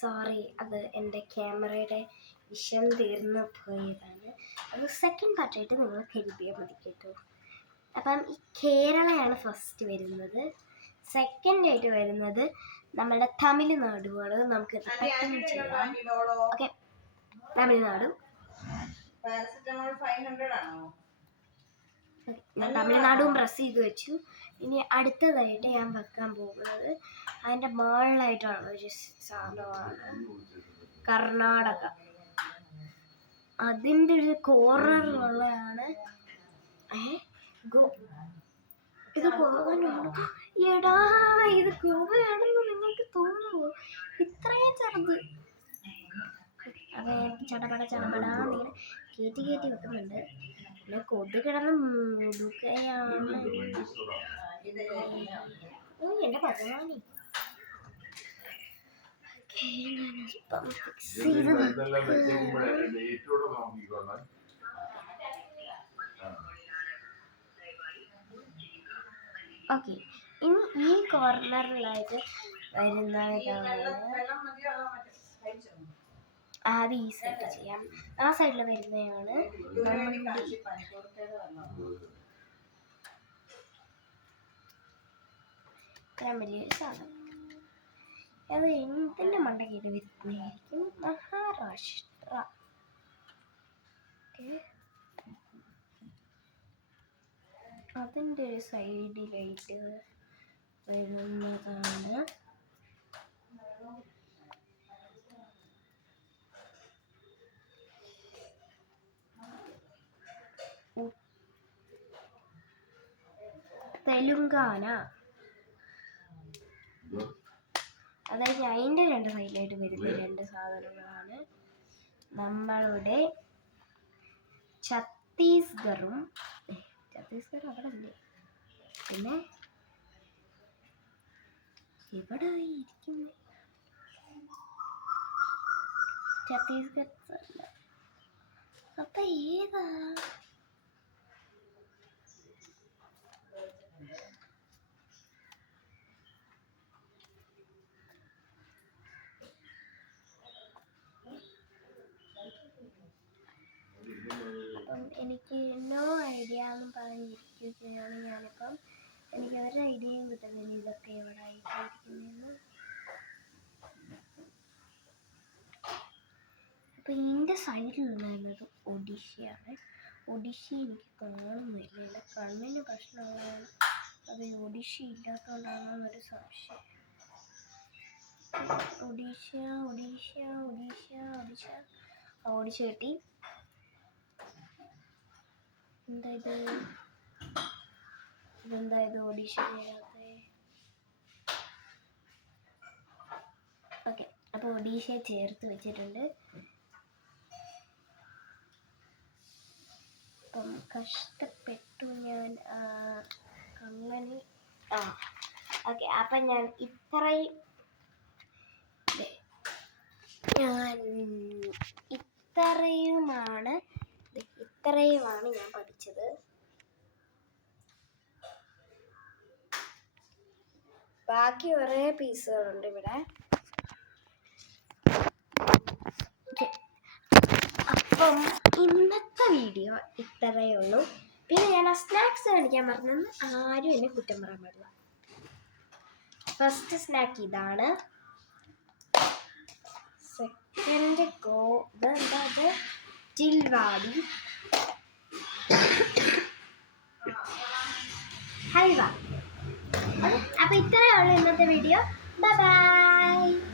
Sorry, അത് എൻ്റെ ക്യാമറയുടെ വിഷം തീർന്നു പോയതാണ്. അത് സെക്കൻഡ് പാർട്ടായിട്ട് നിങ്ങൾ കരുതിയാൽ മതി കേട്ടോ. അപ്പം ഈ കേരളയാണ് ഫസ്റ്റ് വരുന്നത്. സെക്കൻഡ് ആയിട്ട് വരുന്നത് നമ്മളുടെ തമിഴ്നാടുമാണ്. നമുക്ക് പെട്ടെന്ന് ചെയ്യാം. ഓക്കെ, തമിഴ്നാട്. ഞാൻ തമിഴ്നാടും പ്രസ് ചെയ്ത് വെച്ചു. ഇനി അടുത്തതായിട്ട് ഞാൻ വെക്കാൻ പോകുന്നത് അതിൻ്റെ മുകളിലായിട്ടുള്ള ഒരു സാധനമാണ് കർണാടക. അതിൻ്റെ ഒരു കോർണറിലുള്ളതാണ്. ഇത് ഗോവയാണോ? എടാ, ഇത് ഗോവയാണെന്ന് നിങ്ങൾക്ക് തോന്നുമോ? ഇത്രയും ചെറുത്. അത് ചടപടാന്നിങ്ങനെ കയറ്റി വെക്കുന്നുണ്ട്. പിന്നെ കൊതു കിടന്ന് മുടുകയാണ്. എന്റെ ഭഗവാനി, ഓക്കെ. ഇനി ഈ കോർണറിലായിട്ട് വരുന്നതാണ്. അത് ഈ സൈഡ് ചെയ്യാം. ആ സൈഡിൽ വരുന്നതാണ് ഇത്രയും വലിയൊരു സാധനം. അത് എന്തിൻ്റെ മണ്ടയ്ക്ക് വരുന്നതായിരിക്കും? മഹാരാഷ്ട്ര. അതിൻ്റെ ഒരു സൈഡിലായിട്ട് വരുന്നതാണ് തെലുങ്കാന. അതായത് അതിൻ്റെ രണ്ട് സൈഡിലായിട്ട് വരുന്ന രണ്ട് സാധനങ്ങളാണ് നമ്മളുടെ ഛത്തീസ്ഗറും. ഛത്തീസ്ഗഡ് അവിടെ അല്ലേ? പിന്നെ ഇവിടെ ഇരിക്കുന്നു ഛത്തീസ്ഗഡ്. അപ്പൊ ഏതാ? എനിക്ക് നോ ഐഡിയ എന്ന് പറഞ്ഞിരിക്കുകയാണ് ഞാനിപ്പം. എനിക്ക് ഒരു ഐഡിയയും കിട്ടുന്നില്ല ഇതൊക്കെ എവിടെ ആയിട്ടിരിക്കുന്നതെന്ന്. അപ്പം ഇതിൻ്റെ സൈഡിലുണ്ടായിരുന്നത് ഒഡീഷയാണ്. ഒഡീഷ എനിക്ക് കാണുന്നില്ല. എൻ്റെ കണ്ണിന് പ്രശ്നമുള്ളതാണ്. അത് ഒഡീഷ ഇല്ലാത്തതുകൊണ്ടാണെന്നൊരു സംശയം. ഒഡീഷ ഒഡീഷ ഒഡീഷ ഒഡീഷ ഒഡീഷ കിട്ടി. ഇതെന്തായത് ഒഡീഷ ചെയ്യാത്തത്? ഓക്കെ, അപ്പോൾ ഒഡീഷയെ ചേർത്ത് വെച്ചിട്ടുണ്ട്. അപ്പം കഷ്ടപ്പെട്ടു ഞാൻ അങ്ങനെ. ഓക്കെ, അപ്പം ഞാൻ ഇത്രയുമാണ് ഞാൻ പഠിച്ചത്. ബാക്കി കുറേ പീസുകളുണ്ട് ഇവിടെ. അപ്പം ഇന്നത്തെ വീഡിയോ ഇത്രയേ ഉള്ളൂ. പിന്നെ ഞാൻ ആ സ്നാക്സ് കാണിക്കാൻ പറഞ്ഞെന്ന് ആരും എന്നെ കുറ്റം പറയാൻ പാടില്ല. ഫസ്റ്റ് സ്നാക്ക് ഇതാണ്. സെക്കൻഡ് ഇതെന്താ? ജിൽവാടി ഹൽവ. അപ്പോൾ ഇത്രയേ ഉള്ളൂ ഇന്നത്തെ വീഡിയോ. Bye bye.